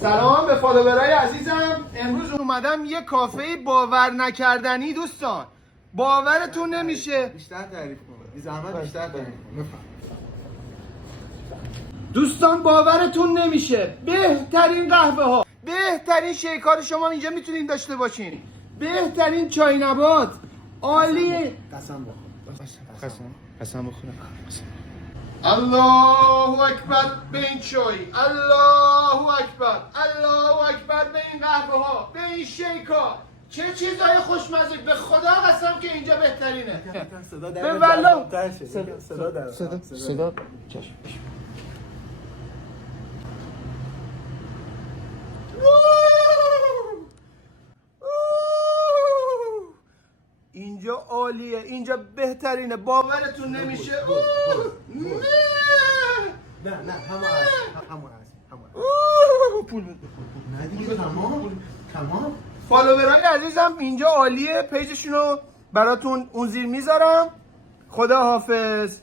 سلام به فالوورای عزیزم. امروز اومدم یه کافه باور نکردنی دوستان. باورتون نمیشه. بیشتر تعریف کن. بی زحمت بیشتر تعریف کن. دوستان باورتون نمیشه. بهترین قهوه ها، بهترین شیک‌ها رو شما اینجا میتونین داشته باشین. بهترین چای نبات، عالیه. قسم بخور. قسم بخورم. الله اکبر به این چای، الله اکبر، الله اکبر به این قهوه ها، به این شیک ها. چه چیزای خوشمزه، به خدا قسم که اینجا بهترینه. صدا به والله صدا چشم. اینجا عالیه، اینجا بهترینه، باورتون نمیشه. نه همون پول بده. نه دیگه تمام. فالوورای عزیزم اینجا عالیه، پیجشونو براتون اون زیر میذارم. خدا حافظ.